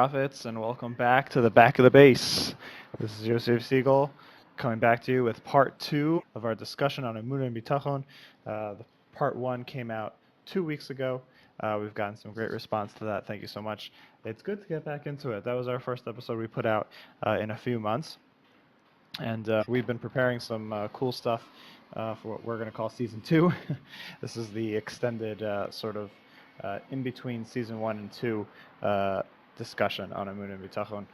Prophets, and welcome back to the Back of the Base. This is Yosef Siegel coming back to you with part 2 of our discussion on Emunah Bitachon. Part 1 came out 2 weeks ago. We've gotten some great response to that. Thank you so much. It's good to get back into it. That was our first episode we put out in a few months. And we've been preparing some cool stuff for what we're going to call Season 2. This is the extended in between Season 1 and 2 discussion on Emunah Bitachon.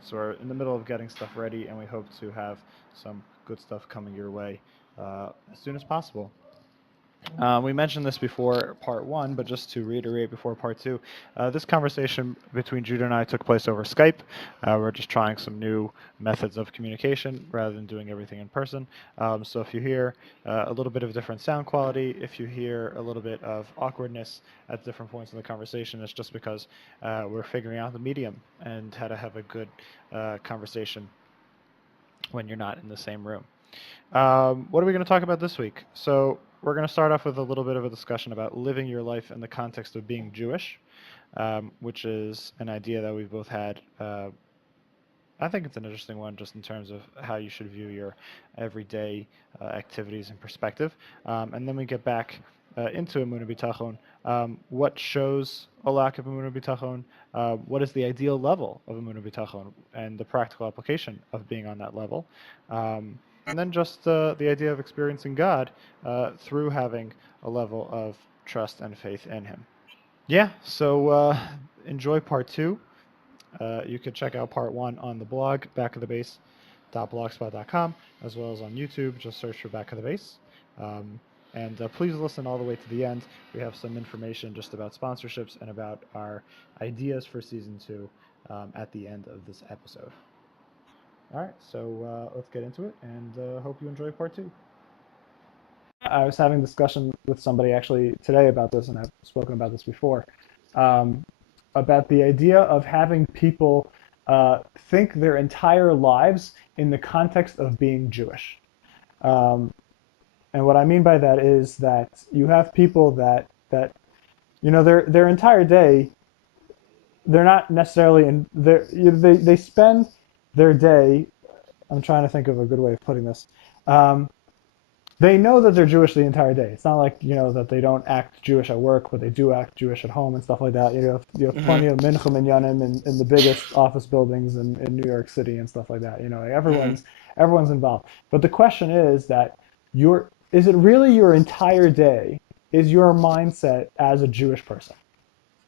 So we're in the middle of getting stuff ready, and we hope to have some good stuff coming your way as soon as possible. We mentioned this before part 1, but just to reiterate before part 2, this conversation between Judah and I took place over Skype. We're just trying some new methods of communication rather than doing everything in person. So if you hear a little bit of different sound quality, if you hear a little bit of awkwardness at different points in the conversation, it's just because we're figuring out the medium and how to have a good conversation when you're not in the same room. What are we going to talk about this week? So we're going to start off with a little bit of a discussion about living your life in the context of being Jewish, which is an idea that we've both had. I think it's an interesting one just in terms of how you should view your everyday activities and perspective. And then we get back into Emunah Bitachon. What shows a lack of Emunah Bitachon? What is the ideal level of Emunah Bitachon and the practical application of being on that level? And then just the idea of experiencing God through having a level of trust and faith in Him. Yeah, so enjoy part 2. You can check out part 1 on the blog, backofthebase.blogspot.com, as well as on YouTube. Just search for Back of the Base. And please listen all the way to the end. We have some information just about sponsorships and about our ideas for Season 2 at the end of this episode. All right, so let's get into it, and hope you enjoy part 2. I was having a discussion with somebody actually today about this, and I've spoken about this before, about the idea of having people think their entire lives in the context of being Jewish. And what I mean by that is that you have people that you know, their entire day, they're not necessarily they spend their day, I'm trying to think of a good way of putting this. They know that they're Jewish the entire day. It's not like, you know, that they don't act Jewish at work, but they do act Jewish at home and stuff like that. You have plenty of mincha minyanim in the biggest office buildings in New York City and stuff like that. You know, everyone's involved. But the question is that is it really your entire day is your mindset as a Jewish person?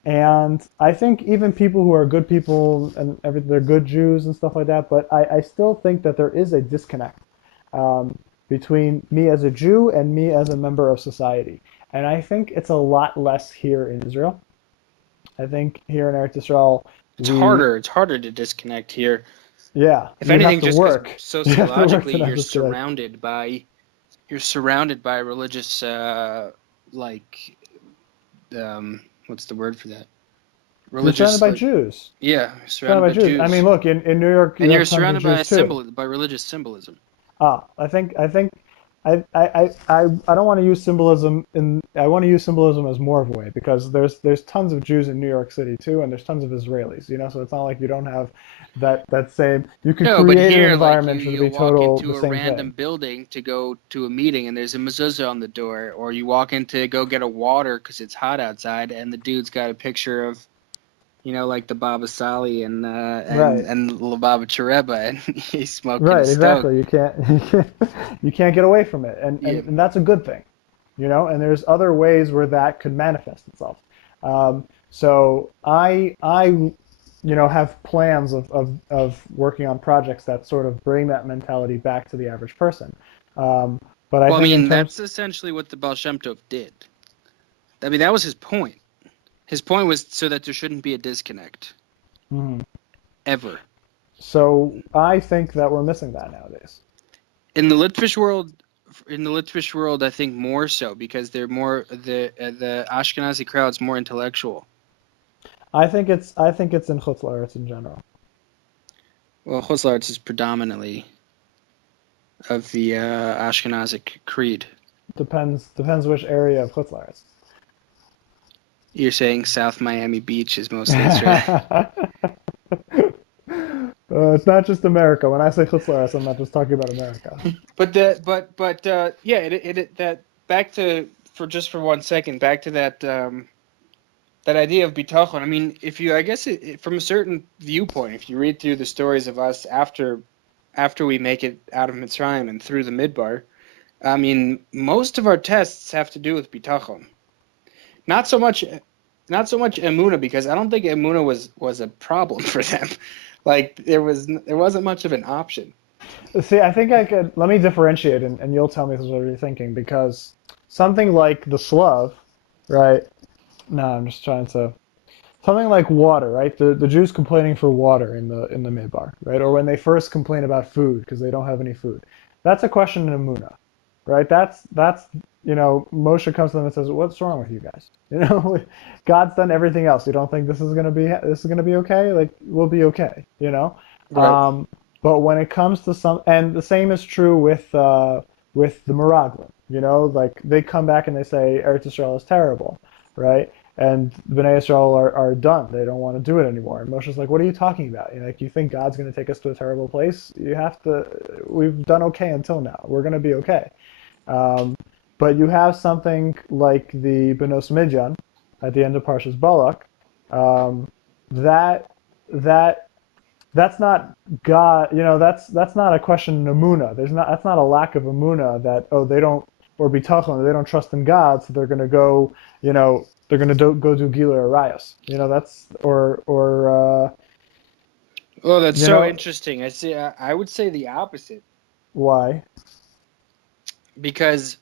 And I think even people who are good people and they're good Jews and stuff like that, but I still think that there is a disconnect between me as a Jew and me as a member of society. And I think it's a lot less here in Israel. I think here in Eretz Yisrael, it's harder to disconnect here. Yeah. If anything, just work. sociologically, you're surrounded by religious what's the word for that? Religious. You're surrounded by Jews. Yeah, surrounded by Jews. I mean, look, in New York, and you're surrounded by religious symbolism. I think I don't want to use symbolism I want to use symbolism as more of a way, because there's tons of Jews in New York City too, and there's tons of Israelis, you know, so it's not like you don't have that same, you can create an environment to be total the same thing. You walk into a random building to go to a meeting and there's a mezuzah on the door, or you walk in to go get a water because it's hot outside and the dude's got a picture of, you know, like the Baba Sali and Lubava Chereba, and he's smoking right, a stoke. Exactly. You can't get away from it, and that's a good thing, you know. And there's other ways where that could manifest itself. So I you know, have plans of working on projects that sort of bring that mentality back to the average person. But I think that's essentially what the Baal Shem Tov did. I mean, that was his point. His point was so that there shouldn't be a disconnect. Mm-hmm. Ever. So I think that we're missing that nowadays. In the Litvish world, I think more so, because they're more the Ashkenazi crowd's more intellectual. I think it's in Chutz La'aretz in general. Well, Chutz La'aretz is predominantly of the Ashkenazic creed. Depends which area of Chutz La'aretz. You're saying South Miami Beach is mostly Israeli. It's not just America. When I say Chutz La'aretz, I'm not just talking about America. Yeah, that back to for 1 second, back to that idea of bitachon. I mean, if you, I guess, from a certain viewpoint, if you read through the stories of us after we make it out of Mitzrayim and through the Midbar, I mean, most of our tests have to do with bitachon. Not so much Emunah, because I don't think Emunah was a problem for them. Like there wasn't much of an option. See, I think I could. Let me differentiate, and you'll tell me this is what you're thinking. Because something like the Slav, right? No, I'm just trying to. Something like water, right? The Jews complaining for water in the midbar, right? Or when they first complain about food because they don't have any food. That's a question in Emunah, right? That's Moshe comes to them and says, "What's wrong with you guys? God's done everything else. You don't think this is gonna be okay? Like we'll be okay, you know." Right. Um, but when it comes to and the same is true with the Meraglim, like they come back and they say Eretz Yisrael is terrible, right? And Bnei Israel are done. They don't want to do it anymore. And Moshe's like, what are you talking about? Like, you think God's going to take us to a terrible place? We've done okay until now. We're going to be okay. Um, but you have something like the Benos Midyan at the end of Parshas Balak. Um, that, that, that's not God, that's not a question of Emunah. That's not a lack of Emunah that, oh, they don't, or Bitachon, they don't trust in God, so they're going to go, they're going to go do Gila or Rias. Oh, that's you so know, interesting. I would say the opposite, why? because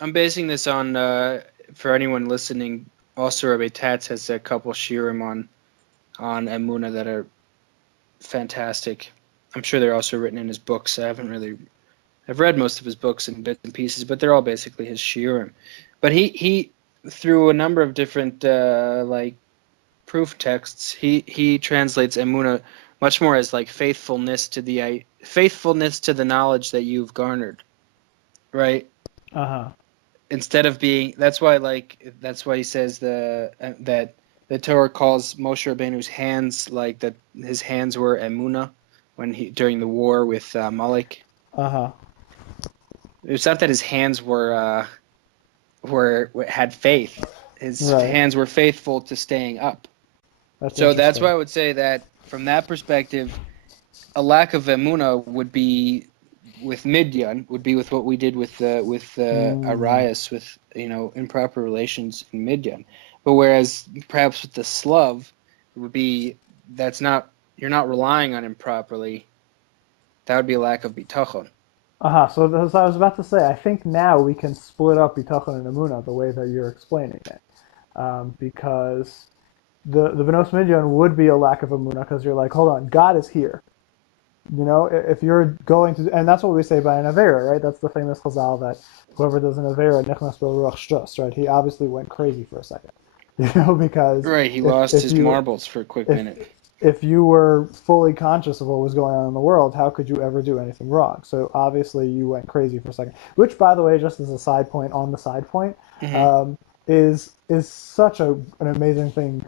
I'm basing this on for anyone listening. Also, Rabbi Tatz has a couple shiurim on Emunah that are fantastic. I'm sure they're also written in his books. I've read most of his books in bits and pieces, but they're all basically his shiurim. But he through a number of different like proof texts, he translates Emunah much more as like faithfulness to the knowledge that you've garnered, right? Uh-huh. Instead of being, that's why he says that the Torah calls Moshe Rabbeinu's hands, like that his hands were Emunah when he during the war with Malek. Uh-huh. It's not that his hands had faith. His Right. hands were faithful to staying up. That's So that's why interesting. I would say that from that perspective, a lack of Emunah would be with Midyan, would be with what we did with Mm. Arias, with improper relations in Midyan. But whereas perhaps with the Slav, it would be that's not you're not relying on him properly. That would be a lack of bitachon. Uh-huh. So as I was about to say, I think now we can split up Bitachon and Emunah the way that you're explaining it. Because the Benos Midyan would be a lack of Emunah because you're like, hold on, God is here. If you're going to, and that's what we say by an Avera, right? That's the famous Chazal that whoever does an Avera, Nechnas Beruach Shtus, right? He obviously went crazy for a second, because Right, he if lost if his you marbles for a quick if minute. if you were fully conscious of what was going on in the world, how could you ever do anything wrong? So obviously you went crazy for a second. Which, by the way, just as a side point on the side point, Hmm. um, is such an amazing thing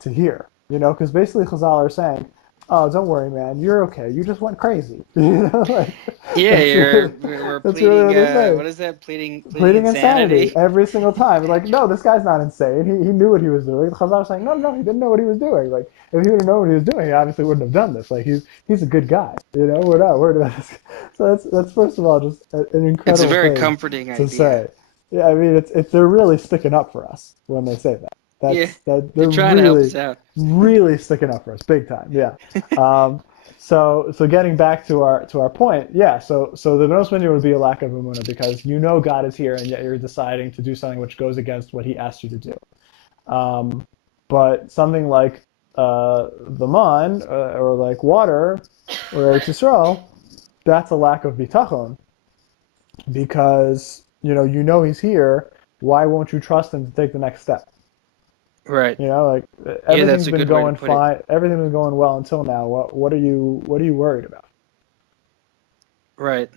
to hear. Because basically Chazal are saying, "Oh, don't worry, man, you're okay. You just went crazy." Like Yeah, that's really we're that's really pleading. what they're saying. What is that? Pleading Pleading insanity insanity. every single time. Like, no, this guy's not insane. He knew what he was doing. Chazal was saying, no, no, he didn't know what he was doing. Like, if he would have known what he was doing, he obviously wouldn't have done this. Like, he's a good guy. We're not worried about this. So that's first of all just an It's a incredible very thing comforting to idea. say. Yeah, I mean, it's they're really sticking up for us when they say that. Yeah, That they're they're trying to help us really, out. really sticking up for us, big time. Yeah. Um, so getting back to our point, yeah. So the most menu would be a lack of emuna because God is here and yet you're deciding to do something which goes against what He asked you to do. Um, but something like the man or like water or Eretz Yisrael, that's a lack of bitachon because He's here. Why won't you trust Him to take the next step? Right. Like Yeah, that's everything's a been good way to going put it. fine. Everything's been going well until now. What are you worried about? Right.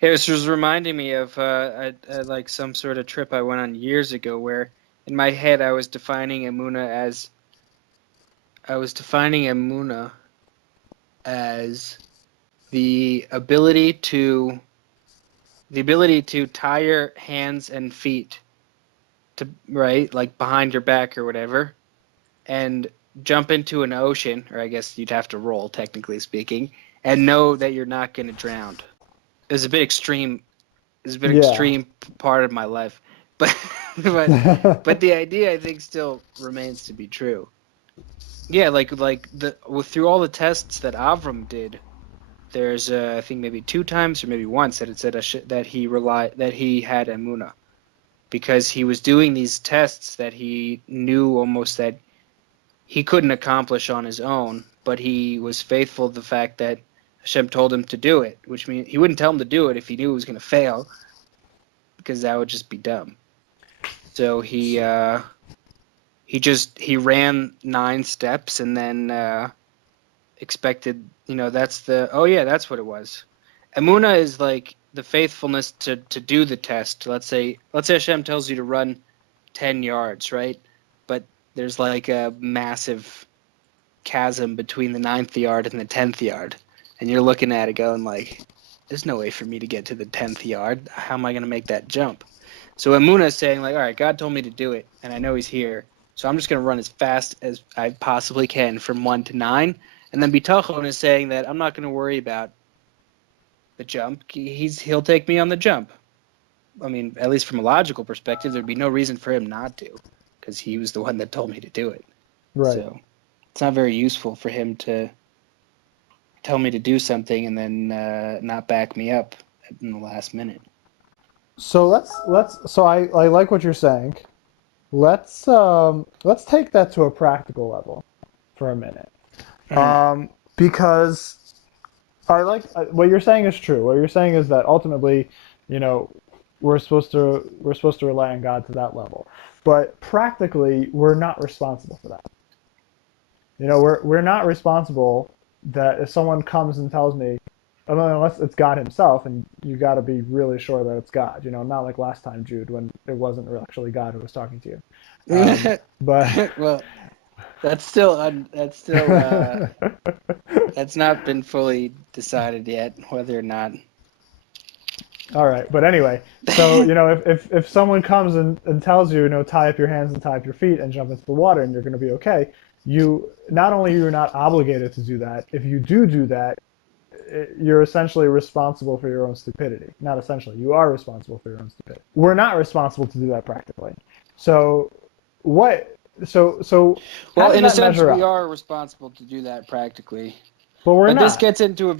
Yeah, this was reminding me of like some sort of trip I went on years ago, where in my head I was defining Emuna as defining Emunah as the ability to tie your hands and feet to like behind your back or whatever, and jump into an ocean, or I guess you'd have to roll, technically speaking, and know that you're not going to drown. It's a bit extreme. It's been an extreme part of my life, but the idea I think still remains to be true. Yeah, like through all the tests that Avram did, there's I think maybe 2 times or maybe once that it said that he had Emunah, because he was doing these tests that he knew almost that he couldn't accomplish on his own, but he was faithful to the fact that Hashem told him to do it, which means he wouldn't tell him to do it if he knew it was going to fail, because that would just be dumb. So he ran 9 steps and then expected, that's what it was. Emunah is like the faithfulness to do the test. Let's say Hashem tells you to run 10 yards, right? But there's like a massive chasm between the 9th yard and the 10th yard, and you're looking at it going like, there's no way for me to get to the 10th yard. How am I going to make that jump? So Emunah is saying like, all right, God told me to do it, and I know he's here, so I'm just going to run as fast as I possibly can from 1 to 9. And then Bitachon is saying that I'm not going to worry about the jump. He'll take me on the jump. I mean, at least from a logical perspective, there'd be no reason for him not to, because he was the one that told me to do it. Right. So it's not very useful for him to tell me to do something and then not back me up in the last minute. So so I like what you're saying. Let's take that to a practical level for a minute. Because I like what you're saying is true. What you're saying is that ultimately, we're supposed to rely on God to that level. But practically, we're not responsible for that. We're not responsible that if someone comes and tells me, unless it's God himself, and you got to be really sure that it's God. Not like last time, Jude, when it wasn't actually God who was talking to you. But well, that's not been fully decided yet whether or not. All right, but anyway, so if someone comes and tells you, tie up your hands and tie up your feet and jump into the water and you're going to be okay, not only you're not obligated to do that. If you do that, you're essentially responsible for your own stupidity. Not essentially, you are responsible for your own stupidity. We're not responsible to do that practically. So what? So well, in a sense, we up? are responsible to do that practically. But we're not. This gets into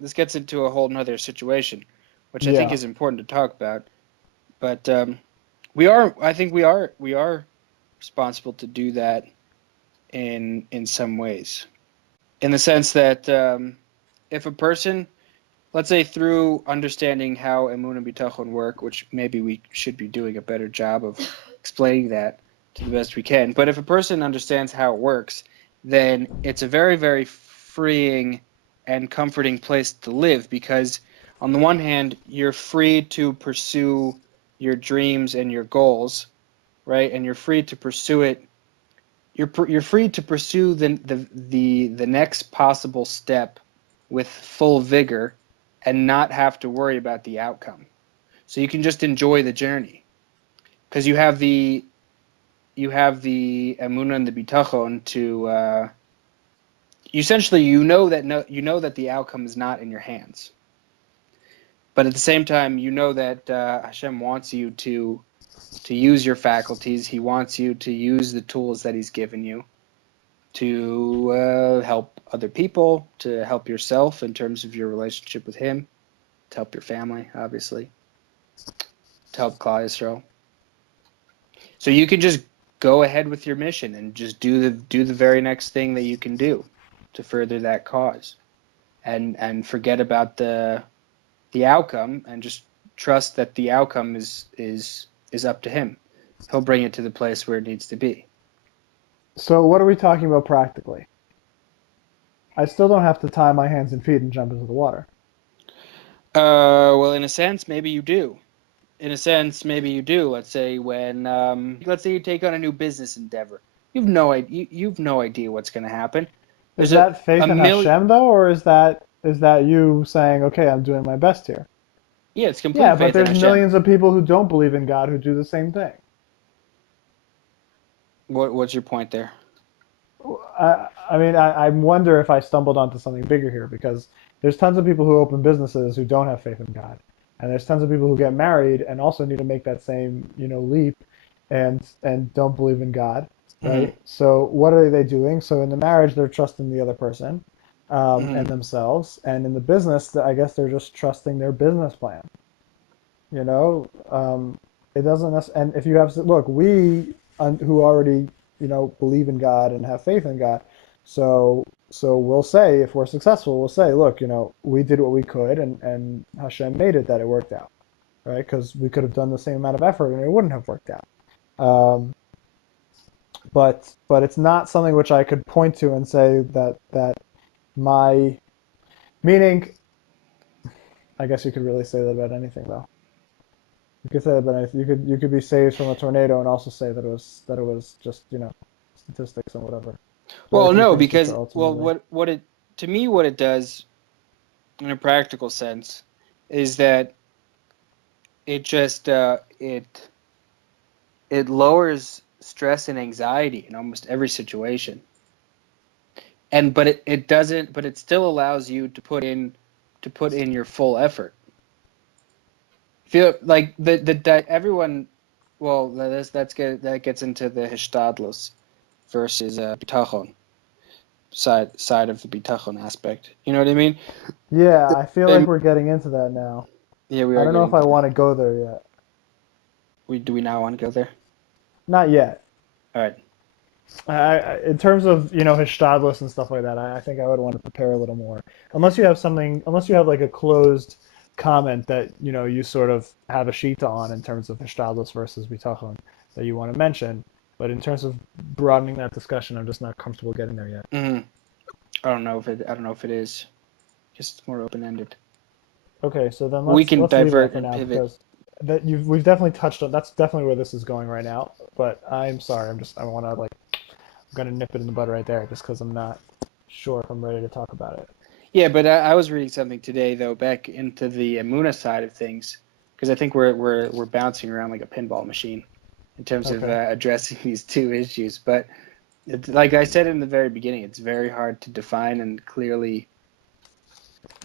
this gets into a whole nother situation, which I think is important to talk about. But I think we are responsible to do that in some ways, in the sense that if a person, let's say through understanding how Emunah Bitachon work, which maybe we should be doing a better job of explaining that to the best we can, but if a person understands how it works, then it's a very, very freeing and comforting place to live, because on the one hand, you're free to pursue your dreams and your goals, right? And you're free to pursue it. You're free to pursue the next possible step with full vigor and not have to worry about the outcome. So you can just enjoy the journey, because you have the Emunah and the Bitachon to essentially that the outcome is not in your hands, but at the same time that Hashem wants you to use your faculties. He wants you to use the tools that he's given you to help other people, to help yourself in terms of your relationship with him, to help your family, obviously, to help Klal Yisrael. So you can just go ahead with your mission and just do the very next thing that you can do to further that cause, and forget about the outcome, and just trust that the outcome is up to him. He'll bring it to the place where it needs to be. So what are we talking about practically? I still don't have to tie my hands and feet and jump into the water. Well, in a sense, maybe you do. Let's say you take on a new business endeavor. You've no idea what's going to happen. Is There's that faith a in million. Hashem though, or is that you saying, okay, I'm doing my best here? Yeah, it's Yeah, complete but faith in there's Hashem. millions of people who don't believe in God who do the same thing. What's your point there? I wonder if I stumbled onto something bigger here because there's tons of people who open businesses who don't have faith in God, and there's tons of people who get married and also need to make that same leap, and don't believe in God, Hmm. right? So what are they doing? So in the marriage, they're trusting the other person, Hmm. and themselves, and in the business, I guess they're just trusting their business plan. You know, it doesn't. And if you have, look, we who already believe in God and have faith in God, so we'll say if we're successful, we'll say, look, we did what we could, and Hashem made it that it worked out, right? Because we could have done the same amount of effort and it wouldn't have worked out. Um, but it's not something which I could point to and say that my meaning. I guess you could really say that about anything though. You could say that, but you could be saved from a tornado and also say that it was just statistics and whatever. But Well, if you no, think that because ultimately, what it to me what it does in a practical sense is that it just it lowers stress and anxiety in almost every situation. And it doesn't, but it still allows you to put in your full effort. Feel like the everyone. Well, that gets into the hishtadlus versus bitachon side of the bitachon aspect. You know what I mean? yeah, I feel like And, we're getting into that now. yeah, we I are don't know getting if I to want that. to go there yet. Do we now want to go there? Not yet. All right. In terms of his Stadlist and stuff like that, I think I would want to prepare a little more. Unless you have like a closed comment that you sort of have a sheet on in terms of Stadlist versus Bitachon that you want to mention. But in terms of broadening that discussion, I'm just not comfortable getting there yet. Mm-hmm. I don't know if it is. Just more open ended. Okay, so then We let's can let's leave that divert for and now pivot. because we've definitely touched on that's definitely where this is going right now. But I'm sorry, I want to I'm gonna nip it in the bud right there just because I'm not sure if I'm ready to talk about it. Yeah, but I was reading something today though, back into the Emunah side of things, because I think we're bouncing around like a pinball machine in terms of Okay. addressing these two issues. But like I said in the very beginning, it's very hard to define and clearly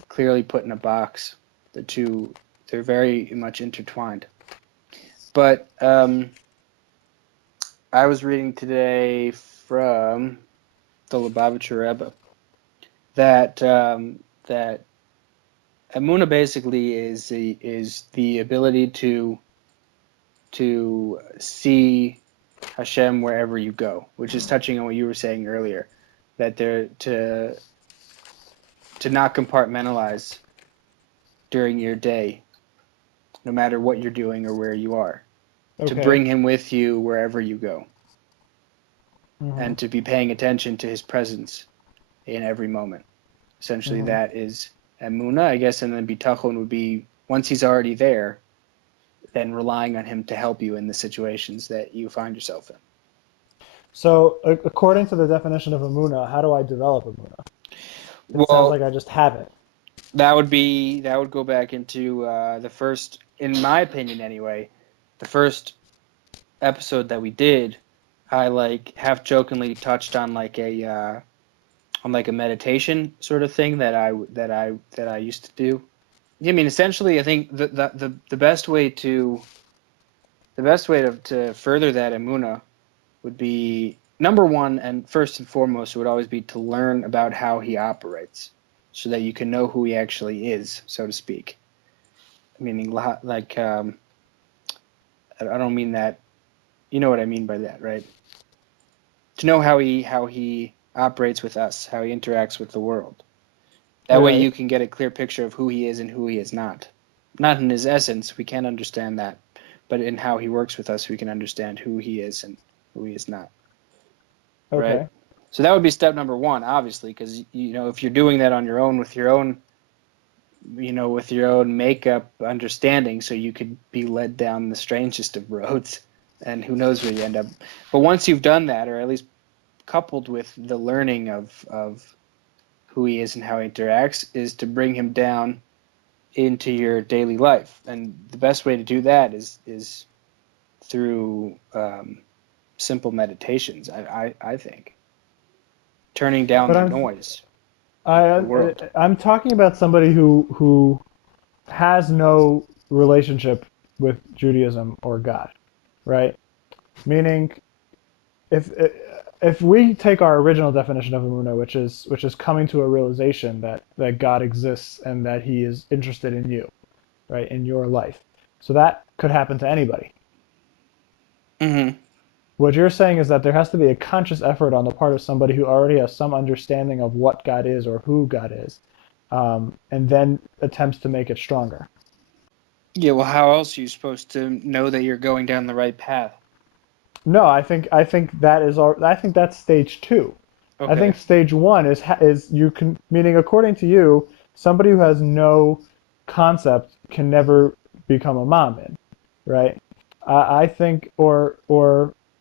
put in a box. The two, they're very much intertwined. But I was reading today from the Lubavitcher Rebbe that Emunah basically is the ability to see Hashem wherever you go, which is touching on what you were saying earlier, that they're to not compartmentalize during your day, no matter what you're doing or where you are, to Okay. bring him with you wherever you go, Mhm. and to be paying attention to his presence in every moment. Essentially, Mhm. that is Emunah, I guess, and then Bitachon would be once he's already there, then relying on him to help you in the situations that you find yourself in. So, according to the definition of Emunah, how do I develop Emunah? It sounds Well, like I just have it. that would go back into the first, in my opinion anyway, the first episode that we did. I like half jokingly touched on like a meditation sort of thing that I used to do. I mean, essentially, I think the best way to further that emuna would be number one and first and foremost would always be to learn about how he operates, so that you can know who he actually is, so to speak. Meaning, like, I don't mean that. You know what I mean by that, right? To know how he operates with us, how he interacts with the world. That way, you Right. can get a clear picture of who he is and who he is not. Not in his essence, we can't understand that, but in how he works with us, we can understand who he is and who he is not. Right? Okay. So that would be step number one, obviously, because if you're doing that on your own with your own with your own makeup understanding, so you could be led down the strangest of roads, and who knows where you end up. But once you've done that, or at least coupled with the learning of who he is and how he interacts, is to bring him down into your daily life. And the best way to do that is through simple meditations, I think. Turning down But the noise of the world. I'm talking about somebody who has no relationship with Judaism or God, right? Meaning, if if we take our original definition of Emunah, which is coming to a realization that God exists and that He is interested in you, right, in your life, so that could happen to anybody. Mm-hmm. What you're saying is that there has to be a conscious effort on the part of somebody who already has some understanding of what God is or who God is, and then attempts to make it stronger. Yeah, well, how else are you supposed to know that you're going down the right path? No, I think that is I think that's stage two. I Okay. think stage one is you can, meaning according to you, somebody who has no concept can never become a mamin, right? I think or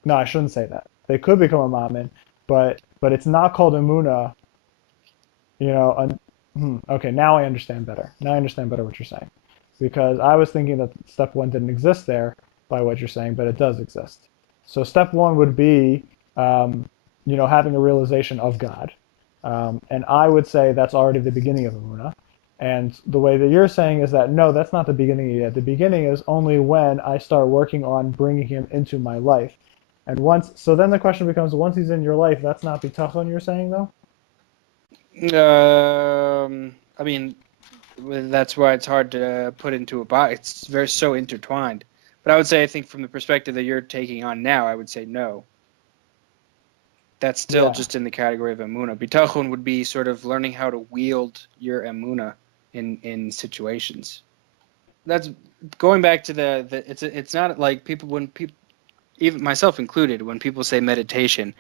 no, I shouldn't say that. They could become a mamin, but it's not called emuna. You know, okay, now I understand better. Now I understand better what you're saying, because I was thinking that step one didn't exist there by what you're saying, but it does exist. So step one would be, having a realization of God, and I would say that's already the beginning of Emunah. And the way that you're saying is that no, that's not the beginning yet. The beginning is only when I start working on bringing him into my life. And so then the question becomes, once he's in your life, that's not bitachon you're saying though? I mean, that's why it's hard to put into a box. It's so intertwined. But I would say, I think from the perspective that you're taking on now, I would say no. That's still just in the category of Emunah. Bitachon would be sort of learning how to wield your Emunah in situations. That's going back to it's not like when people, even myself included, when people say meditation,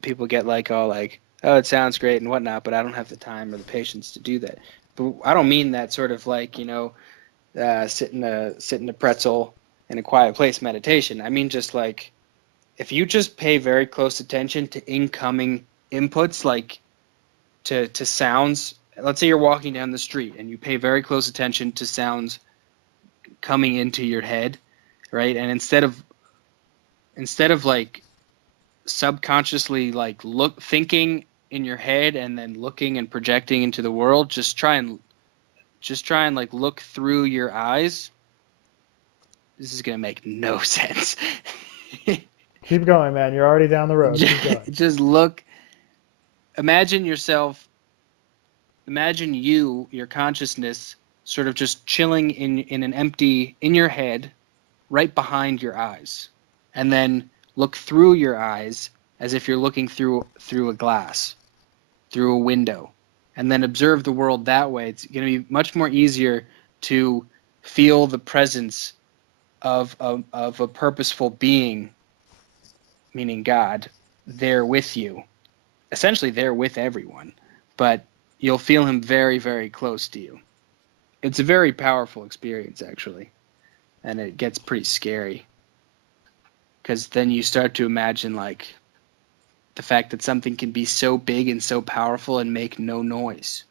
people get all like, oh, it sounds great and whatnot, but I don't have the time or the patience to do that. But I don't mean that sort of sit in a pretzel in a quiet place meditation. I mean just if you just pay very close attention to incoming inputs, like to sounds. Let's say you're walking down the street and you pay very close attention to sounds coming into your head, right? And instead of subconsciously thinking in your head and then looking and projecting into the world, just try and look through your eyes. This is gonna make no sense. Keep going, man. You're already down the road. Keep going. Just look. Imagine your consciousness sort of just chilling in your head, right behind your eyes, and then look through your eyes as if you're looking through a glass, through a window, and then observe the world that way. It's going to be much more easier to feel the presence of a purposeful being, meaning God, there with you. Essentially there with everyone, but you'll feel him very, very close to you. It's a very powerful experience, actually, and it gets pretty scary, because then you start to imagine the fact that something can be so big and so powerful and make no noise.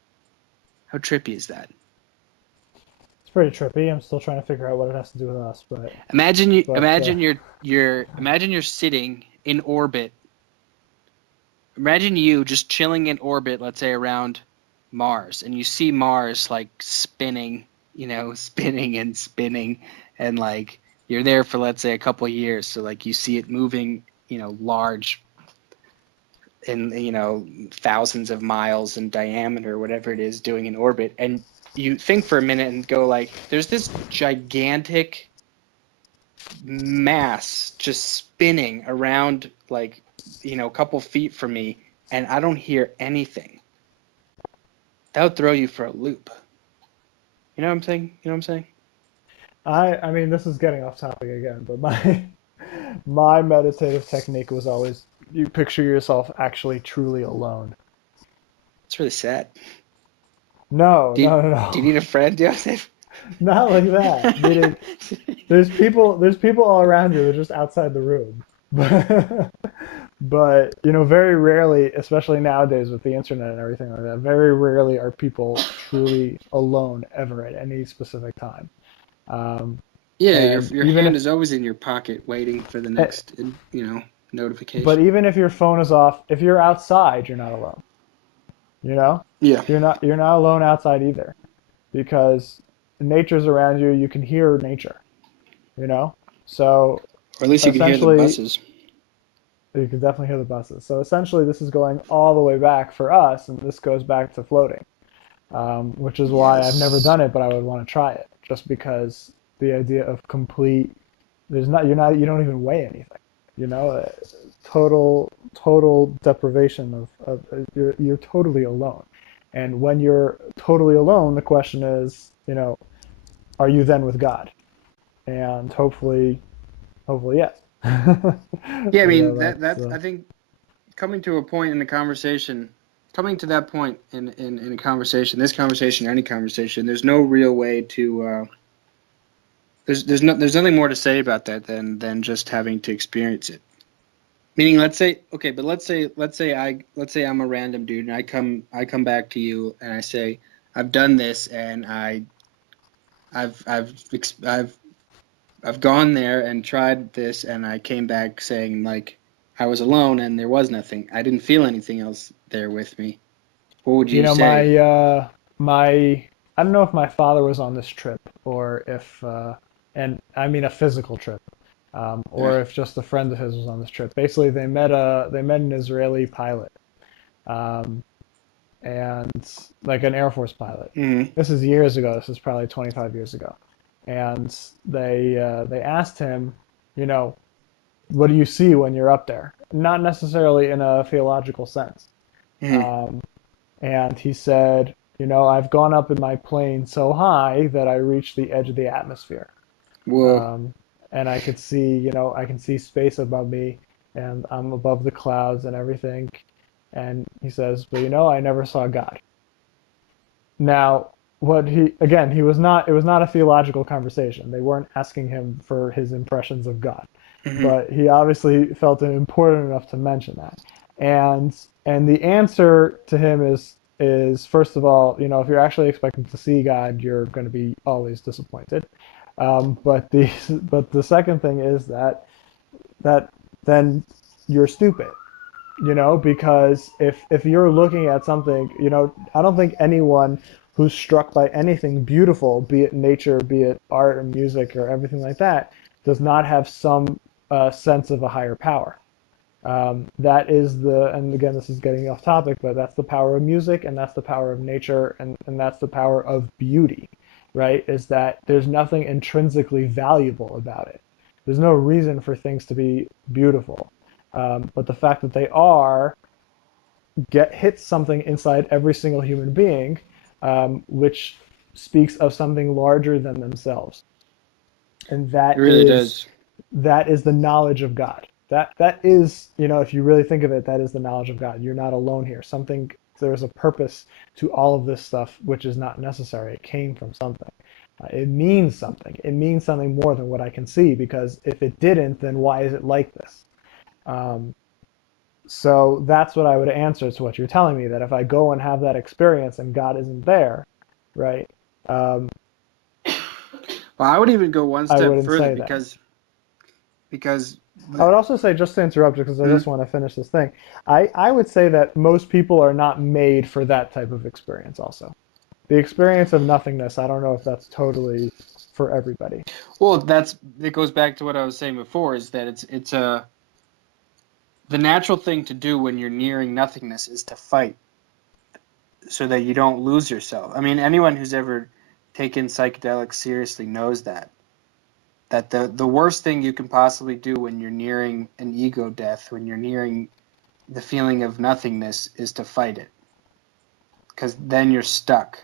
How trippy is that? It's pretty trippy. I'm still trying to figure out what it has to do with us, but imagine you're sitting in orbit. Imagine you just chilling in orbit, let's say around Mars, and you see Mars spinning, spinning and spinning, and you're there for, let's say, a couple of years, so you see it moving, large, in thousands of miles in diameter, whatever it is, doing in orbit, and you think for a minute and go there's this gigantic mass just spinning around a couple feet from me, and I don't hear anything. That would throw you for a loop. You know what I'm saying? I mean, this is getting off topic again, but my meditative technique was always you picture yourself actually truly alone. It's really sad. No, Do you, no, no, do you no. need a friend, Joseph? Not like that. Meaning, there's people all around you. They're just outside the room. But, very rarely, especially nowadays with the internet and everything like that, very rarely are people truly alone ever at any specific time. Um, Yeah, and your even hand if, is always in your pocket, waiting for the eh, next, but notification. even if your phone is off, if you're outside, you're not alone. You know, Yeah, you're not alone outside either, because nature's around you. You can hear nature. You know, so or at least you can hear the essentially, buses. you can definitely hear the buses. So essentially, this is going all the way back for us, and this goes back to floating, which is why I've never Yes. done it, but I would want to try it, just because the idea of complete, you don't even weigh anything, total deprivation of you're totally alone. And when you're totally alone, the question is, are you then with God? And hopefully yes. Yeah, I mean That's I think coming to a point in the conversation, coming to that point in a conversation, this conversation, any conversation, there's no real way to there's nothing more to say about that than just having to experience it. Meaning, let's say I'm a random dude and I come back to you and I say I've done this and I've I've I've I've gone there and tried this and I came back saying like I was alone and there was nothing. I didn't feel anything else there with me. What would you say? my I don't know if my father was on this trip, or if and I mean a physical trip, Yeah. or if just a friend of his was on this trip. Basically, they met an Israeli pilot, um, and like an Air Force pilot. Mm-hmm. This is years ago. This is probably 25 years ago, and they asked him, you know, what do you see when you're up there? Not necessarily in a theological sense. Mm-hmm. Um, and he said, I've gone up in my plane so high that I reached the edge of the atmosphere. Whoa. Um, and I can see space above me, and I'm above the clouds and everything. And he says, but I never saw God. Now, he was not, it was not a theological conversation. They weren't asking him for his impressions of God, Mm-hmm. but he obviously felt it important enough to mention that. And and the answer to him is first of all, if you're actually expecting to see God, you're going to be always disappointed. But the second thing is that then you're stupid, because if you're looking at something, I don't think anyone who's struck by anything beautiful, be it nature, be it art or music or everything like that, does not have some sense of a higher power. That is and again, this is getting off topic, but that's the power of music, and that's the power of nature, and that's the power of beauty, right? Is that there's nothing intrinsically valuable about it. There's no reason for things to be beautiful. But the fact that they are hits something inside every single human being, which speaks of something larger than themselves, and It really does. that is the knowledge of God. That is, if you really think of it, that is the knowledge of God. You're not alone here. There's a purpose to all of this stuff, which is not necessary. It came from something. It means something. It means something more than what I can see, because if it didn't, then why is it like this? Um, so that's what I would answer to what you're telling me, that if I go and have that experience and God isn't there, right? Um, Well, I would even go one I step wouldn't further say that. because I the, would also say, just to interrupt you, because I mm, just want to finish this thing, I would say that most people are not made for that type of experience also. The experience of nothingness, I don't know if that's totally for everybody. well, it goes back to what I was saying before, is that it's a the natural thing to do when you're nearing nothingness is to fight so that you don't lose yourself. I mean, anyone who's ever taken psychedelics seriously knows that the worst thing you can possibly do when you're nearing an ego death, when you're nearing the feeling of nothingness, is to fight it, because then you're stuck.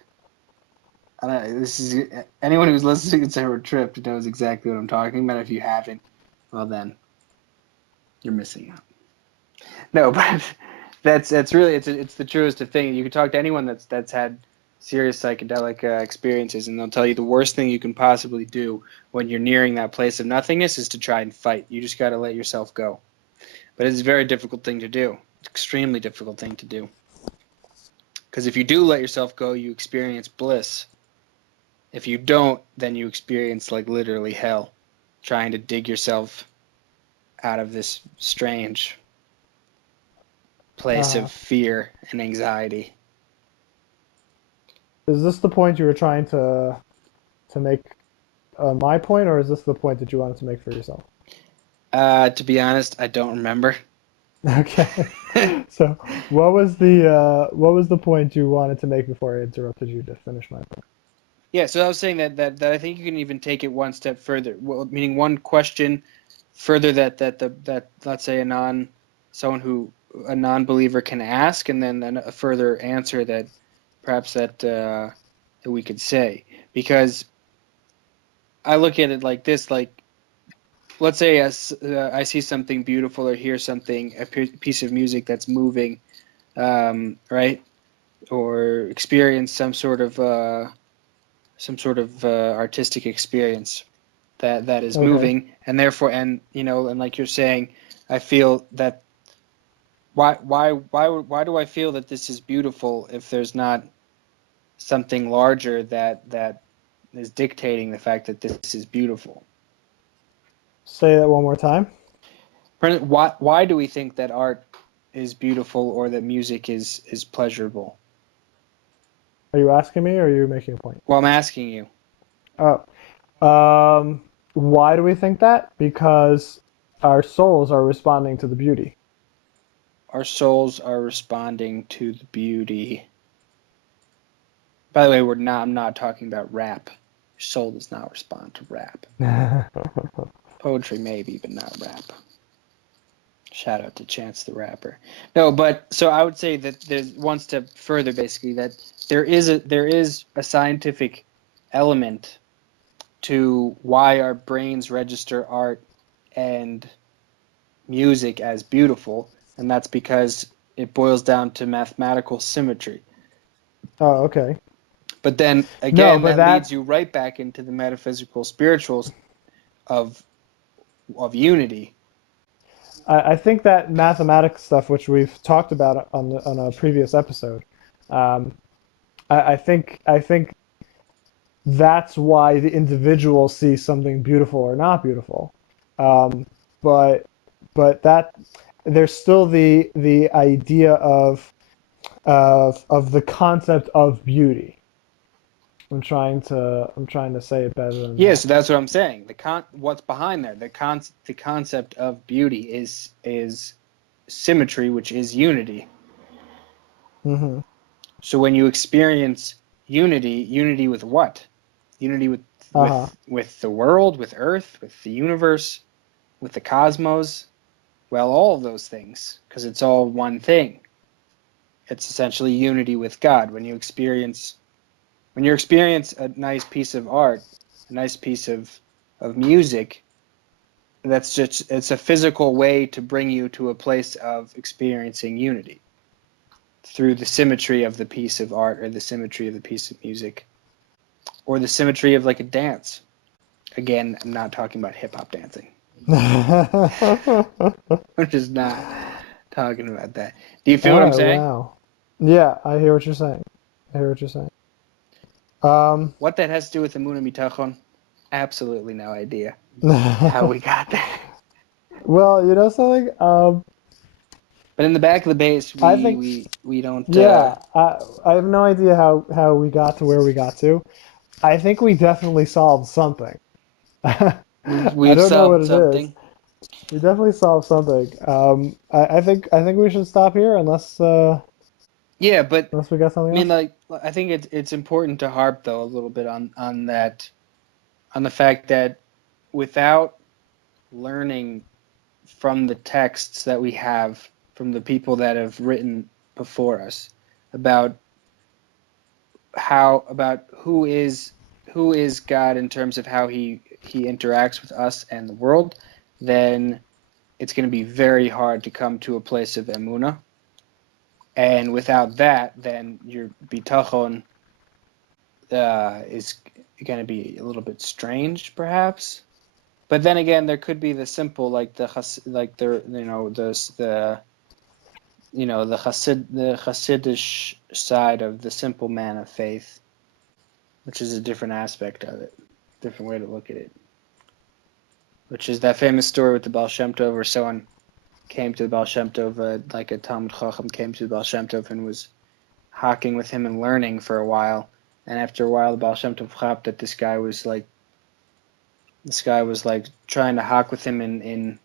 I don't know, this is anyone who's listening to a trip knows exactly what I'm talking about. If you haven't, well then you're missing out. No, but that's really it's the truest of thing. You can talk to anyone that's had serious psychedelic experiences, and they'll tell you the worst thing you can possibly do when you're nearing that place of nothingness is to try and fight. You just got to let yourself go. But it's a very difficult thing to do. It's an extremely difficult thing to do. Because if you do let yourself go, you experience bliss. If you don't, then you experience like literally hell, trying to dig yourself out of this strange place of fear and anxiety. Is this the point you were trying to make my point, or is this the point that you wanted to make for yourself? To be honest, I don't remember. Okay. So, what was the point you wanted to make before I interrupted you to finish my point? Yeah, so I was saying that I think you can even take it one step further. Well, meaning one question further that let's say a non-believer can ask, and then a further answer that perhaps that we could say. Because I look at it like this, like let's say I see something beautiful or hear something, a piece of music that's moving, right, or experience some sort of artistic experience that is moving, and therefore, and like you're saying, I feel that why do I feel that this is beautiful if there's not something larger that is dictating the fact that this is beautiful? Say that one more time. Why do we think that art is beautiful or that music is pleasurable? Are you asking me, or are you making a point? Well, I'm asking you. Oh, why do we think that? Because our souls are responding to the beauty. Our souls are responding to the beauty. By the way, I'm not talking about rap. Your soul does not respond to rap. Poetry maybe, but not rap. Shout out to Chance the Rapper. No, but so I would say that there's one step further, basically, that there is a scientific element to why our brains register art and music as beautiful, and that's because it boils down to mathematical symmetry. Oh, okay. But then again, that leads you right back into the metaphysical spirituals of unity. I think that mathematics stuff, which we've talked about on a previous episode, I think that's why the individual sees something beautiful or not beautiful. Um, but that there's still the idea of the concept of beauty. I'm trying to say it better than Yeah, that. so that's what I'm saying. What's behind there? The concept of beauty is symmetry, which is unity. Mm-hmm. So when you experience unity with what? Unity with the world, with Earth, with the universe, with the cosmos. Well, all of those things, because it's all one thing. It's essentially unity with God. When you experience a nice piece of art, a nice piece of music, it's a physical way to bring you to a place of experiencing unity through the symmetry of the piece of art, or the symmetry of the piece of music, or the symmetry of like a dance. Again, I'm not talking about hip-hop dancing. I'm just not talking about that. Do you feel what I'm saying? Wow. Yeah, I hear what you're saying. What that has to do with Emunah Bitachon? Absolutely no idea how we got there. Well, you know something? But in the back of the base, I think we don't. yeah, I have no idea how we got to where we got to. I think we definitely solved something. I We've don't know what solved it is. something. We definitely solved something. I think we should stop here unless Yeah, but unless we got something I mean, else. like, I think it's important to harp though a little bit on that, on the fact that without learning from the texts that we have from the people that have written before us about who is God in terms of how he interacts with us and the world, then it's going to be very hard to come to a place of emunah. And without that, then your bitachon is going to be a little bit strange, perhaps. But then again, there could be the simple, like the Hasidish side of the simple man of faith, which is a different aspect of it, different way to look at it. Which is that famous story with the Baal Shem Tov, where someone came to the Baal Shem Tov, like a Talmud Chacham came to the Baal Shem Tov and was hawking with him and learning for a while. And after a while, the Baal Shem Tov chapped that this guy was like trying to hawk with him in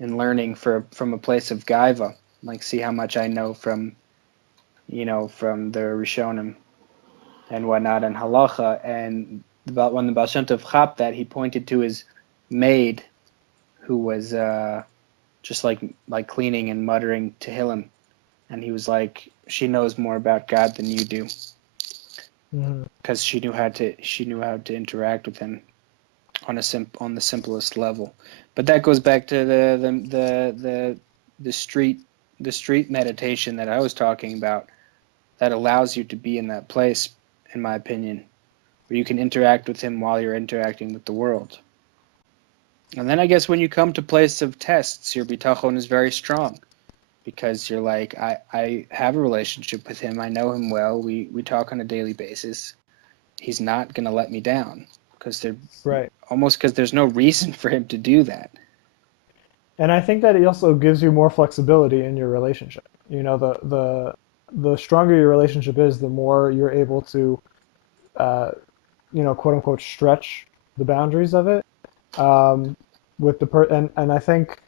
learning from a place of gaiva, like see how much I know from the Rishonim and whatnot and halacha. And when the Baal Shem Tov chapped that, he pointed to his maid, who was just like cleaning and muttering Tehillim, and he was like, she knows more about God than you do, because she knew how to interact with him on the simplest level. But that goes back to the street meditation that I was talking about, that allows you to be in that place, in my opinion, where you can interact with him while you're interacting with the world. And then I guess when you come to place of tests, your bitachon is very strong, because you're like, I have a relationship with him. I know him well. We talk on a daily basis. He's not going to let me down, because there's no reason for him to do that. And I think that it also gives you more flexibility in your relationship. The stronger your relationship is, the more you're able to, quote unquote, stretch the boundaries of it. With the and I think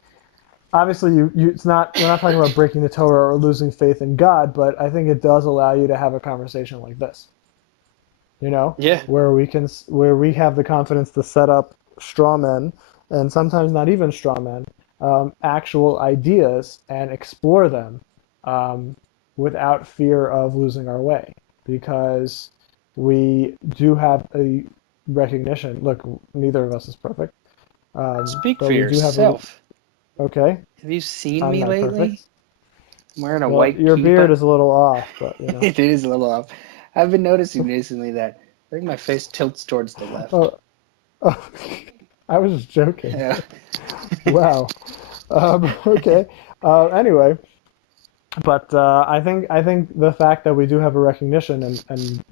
obviously we're not talking about breaking the Torah or losing faith in God, but I think it does allow you to have a conversation like this. Yeah. Where we have the confidence to set up straw men, and sometimes not even straw men, actual ideas, and explore them without fear of losing our way, because we do have a recognition. Look, neither of us is perfect. Speak but for we yourself. Okay. Have you seen I'm me not lately? perfect. I'm wearing a Well, white your kippah. beard is a little off, but It is a little off. I've been noticing recently that I think my face tilts towards the left. Oh, I was just joking. Yeah. Wow. Okay. Anyway, but I think the fact that we do have a recognition, and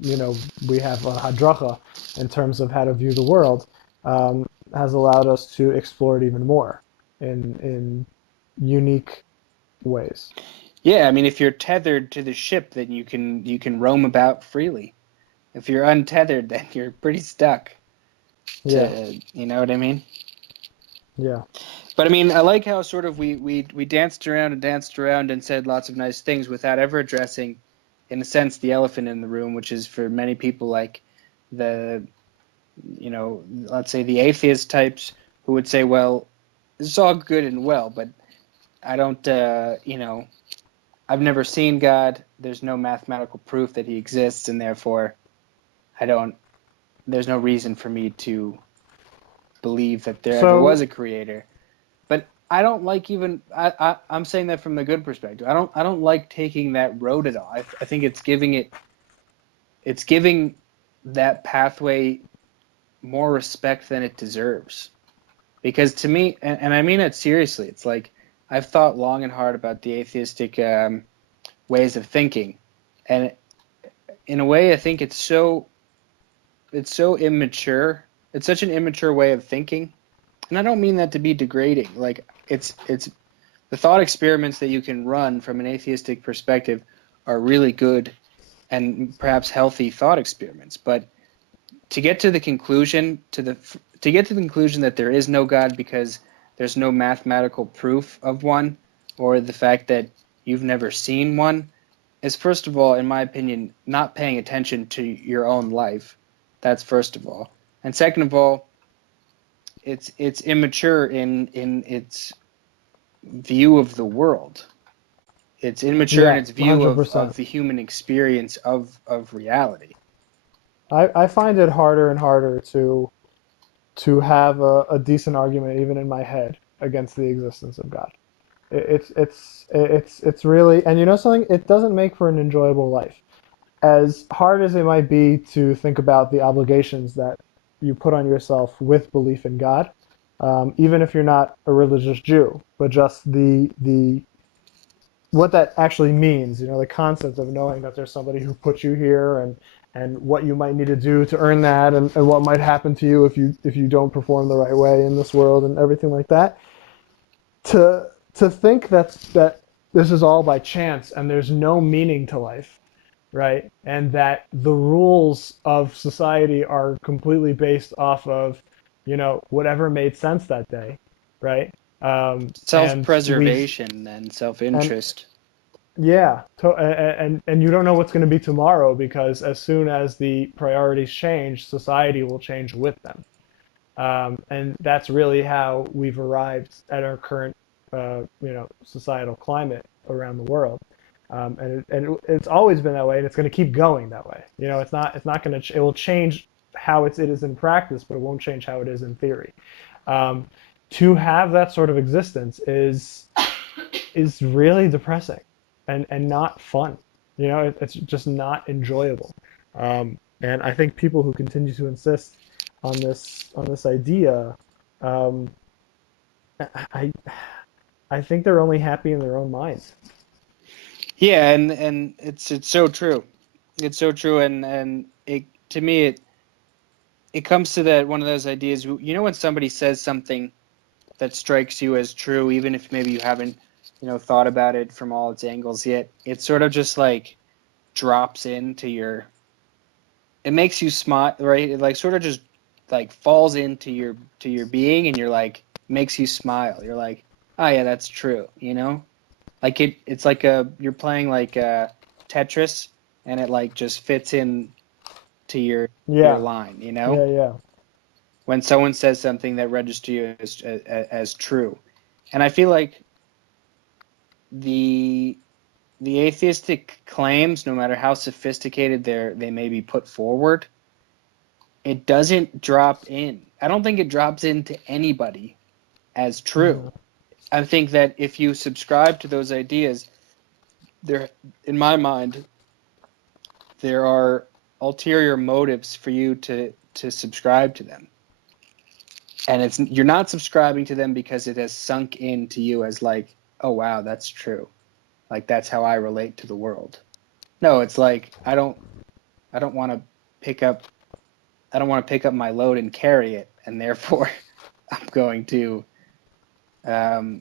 we have a hadracha in terms of how to view the world, has allowed us to explore it even more in unique ways. Yeah, I mean, if you're tethered to the ship, then you can roam about freely. If you're untethered, then you're pretty stuck. Yeah. You know what I mean? Yeah. But I mean, I like how sort of we danced around and said lots of nice things without ever addressing, in a sense, the elephant in the room, which is for many people like let's say the atheist types, who would say, well, it's all good and well, but I don't, I've never seen God. There's no mathematical proof that he exists, and therefore there's no reason for me to believe that there ever was a creator. But I don't like I'm saying that from the good perspective. I don't like taking that road at all. I think it's giving that pathway more respect than it deserves. Because to me, and I mean it seriously, it's like I've thought long and hard about the atheistic ways of thinking, and in a way, I think it's so immature. It's such an immature way of thinking, and I don't mean that to be degrading. Like it's the thought experiments that you can run from an atheistic perspective are really good and perhaps healthy thought experiments, but to get to the conclusion that there is no God because there's no mathematical proof of one, or the fact that you've never seen one, is, first of all, in my opinion, not paying attention to your own life. That's first of all. And second of all, it's immature in its view of the world. It's immature in its view 100%. of the human experience of reality. I find it harder and harder to have a decent argument, even in my head, against the existence of God. It's really, and you know something, it doesn't make for an enjoyable life. As hard as it might be to think about the obligations that you put on yourself with belief in God, even if you're not a religious Jew, but just the what that actually means, the concept of knowing that there's somebody who put you here, and what you might need to do to earn that, and what might happen to you if you don't perform the right way in this world and everything like that. To think that this is all by chance and there's no meaning to life, right? And that the rules of society are completely based off of, whatever made sense that day, right? And we Self-preservation and and self-interest. yeah, and you don't know what's going to be tomorrow, because as soon as the priorities change, society will change with them. And that's really how we've arrived at our current, societal climate around the world. And it's always been that way, and it's going to keep going that way. It's not going to, it will change how it is in practice, but it won't change how it is in theory. Um, to have that sort of existence is really depressing, and not fun. It's just not enjoyable. And I think people who continue to insist on this idea, um, I I think they're only happy in their own minds. Yeah, and it's so true. It's so true, and it to me it comes to that one of those ideas. When somebody says something that strikes you as true, even if maybe you haven't thought about it from all its angles yet, it sort of just like drops into your. It makes you smile, right? It like sort of just like falls into your being, and you're like makes you smile. You're like, oh yeah, that's true. Like it's like you're playing like Tetris, and it like just fits in to your Yeah, line. yeah, yeah, When someone says something that registers you as true, and I feel like the the atheistic claims, no matter how sophisticated they may be put forward, it doesn't drop in. I don't think it drops into anybody as true. no, I think that if you subscribe to those ideas, there, in my mind, there are ulterior motives for you to subscribe to them, and you're not subscribing to them because it has sunk into you as like, oh wow, that's true, like that's how I relate to the world. No, it's like I don't want to pick up I don't want to pick up my load and carry it, and therefore I'm going to um,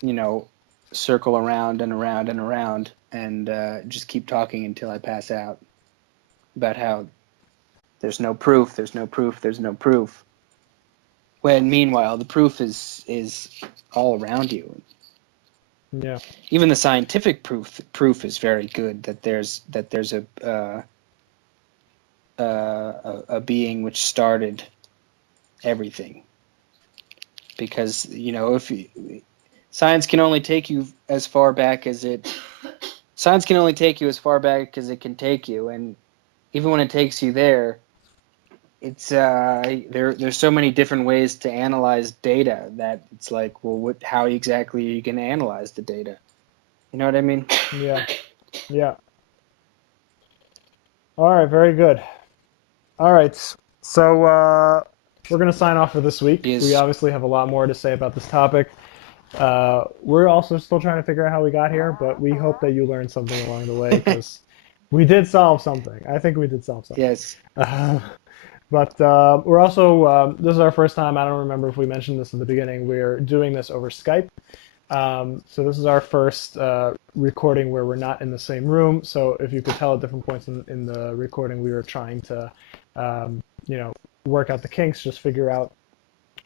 you know circle around and around and around, and just keep talking until I pass out about how there's no proof, there's no proof, there's no proof. When meanwhile the proof is all around you. yeah, Even the scientific proof is very good that there's a being which started everything. Because if science can only take you as far back as science can only take you as far back as it can take you, and even when it takes you there, it's there's so many different ways to analyze data that it's like, well, how exactly are you going to analyze the data? You know what I mean? yeah, yeah. All right, very good. All right, so we're gonna sign off for this week. We Yes. obviously have a lot more to say about this topic. We're also still trying to figure out how we got here, but we hope that you learned something along the way, because we did solve something. I think we did solve something. Yes. Uh, but we're also, this is our first time. I don't remember if we mentioned this in the beginning. We're doing this over Skype. So this is our first recording where we're not in the same room. So if you could tell at different points in the recording, we were trying to, um, work out the kinks, just figure out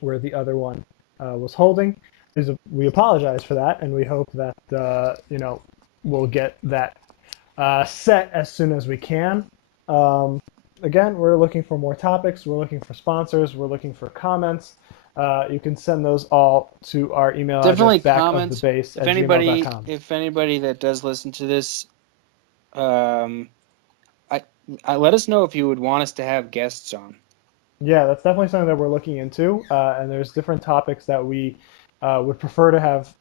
where the other one was holding. We apologize for that, and we hope that we'll get that set as soon as we can. Um, Again, we're looking for more topics. We're looking for sponsors. We're looking for comments. You can send those all to our email address, Definitely comments. backofthebase If at anybody, gmail.com. if anybody that does listen to this, um, I, let us know if you would want us to have guests on. Yeah, that's definitely something that we're looking into. And there's different topics that we would prefer to have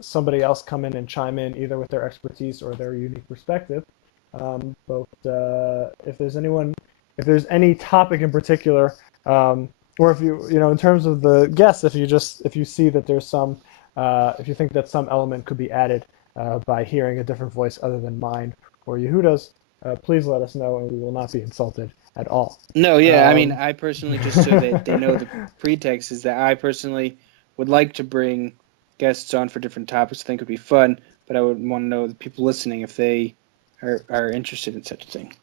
somebody else come in and chime in, either with their expertise or their unique perspective. But if there's any topic in particular, or if in terms of the guests, if you see that there's some, if you think that some element could be added by hearing a different voice other than mine or Yehuda's, please let us know, and we will not be insulted at all. No, yeah, I mean, Um, I personally, just so that they know the pretext, is that I personally would like to bring guests on for different topics. I think would be fun, but I would want to know the people listening if they are interested in such a thing.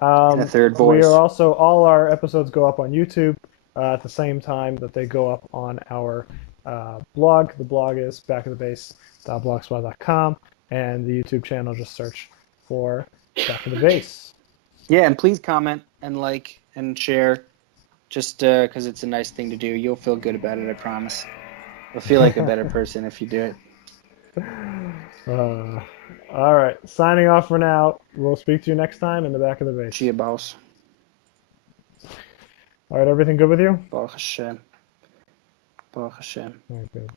And a third we are voice. also, all our episodes go up on YouTube at the same time that they go up on our blog. The blog is backofthebase.blogspot.com, and the YouTube channel, just search for Back of the Base. Yeah, and please comment and like and share, just because it's a nice thing to do. You'll feel good about it, I promise. You'll feel like a better person if you do it. All right, signing off for now. We'll speak to you next time in the Back of the Base. See you, boss. All right, everything good with you? Baruch Hashem. Baruch Hashem. All right, good.